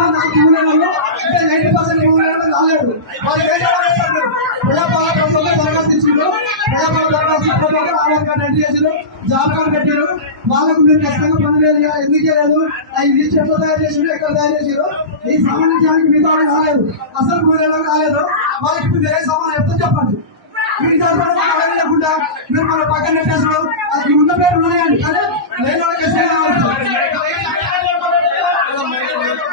చాలా మంది అక్కడ భూములలో అంటే నైన్టీ పర్సెంట్ రాలేదు వాళ్ళు ప్రజాపాలన దరఖాస్తు ఇచ్చిండ్రు ప్రజాపాలన దరఖాస్తు ఇచ్చినప్పుడు ఆధార్ కార్డు ఎంట్రీ చేసారు జాబ్ కార్డు పెట్టారు వాళ్ళకు మీరు ఖచ్చితంగా పని లేదు ఎందుకు చేయలేదు? ఈ లిస్ట్ ఎట్లా తయారు చేసిండ్రు ఎక్కడ తయారు చేసారు ఈ సంబంధించడానికి మిగతా వాళ్ళు రాలేదు. అసలు భూములలో రాలేదు? వాళ్ళకి ఇప్పుడు వేరే సమాధానం చెప్తే చెప్పండి? మీరు చెప్పడం లేకుండా మీరు మన పక్కన పెట్టేసారు అది ఉన్న పేరు ఉన్నాయండి కానీ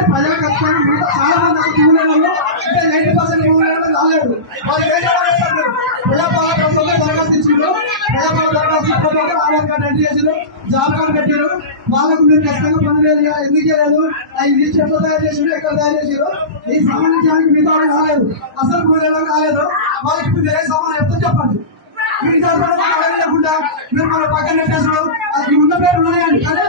అంటే ప్రజల కష్టాన్ని మిగతా చాలా మంది అక్కడ భూములలో అంటే నైన్టీ పర్సెంట్ టూ భూములలో రాలేదు. వాళ్ళు ఏం ప్రజాపాలన ప్రభుత్వంలో దరఖాస్తు ఇచ్చిండ్రు. ప్రజాపాలన దరఖాస్తు ఇచ్చినప్పుడు ఆధార్ కార్డు ఎంట్రీ చేసారు జాబ్ కార్డు పెట్టారు వాళ్ళకు మీరు ఖచ్చితంగా పని లేదు ఎందుకు చేయలేదు? అవి లిస్ట్ ఎట్లా తయారు చేసిండ్రు? ఎక్కడ తయారు చేసారు ఈ సంబంధించడానికి మిగతా వాళ్ళు రాలేదు. అసలు టూ భూములలో రాలేదు. వాళ్ళకి ఇప్పుడు వేరే సమానం చెప్తే చెప్పండి. మీరు చెప్పడం లేకుండా మీరు మన పక్కన పెట్టేసారు అది ఉన్న పేరు ఉన్నాయండి కానీ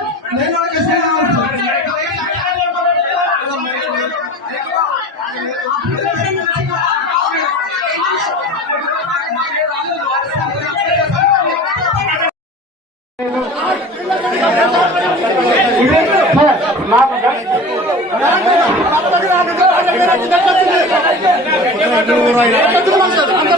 అందరూ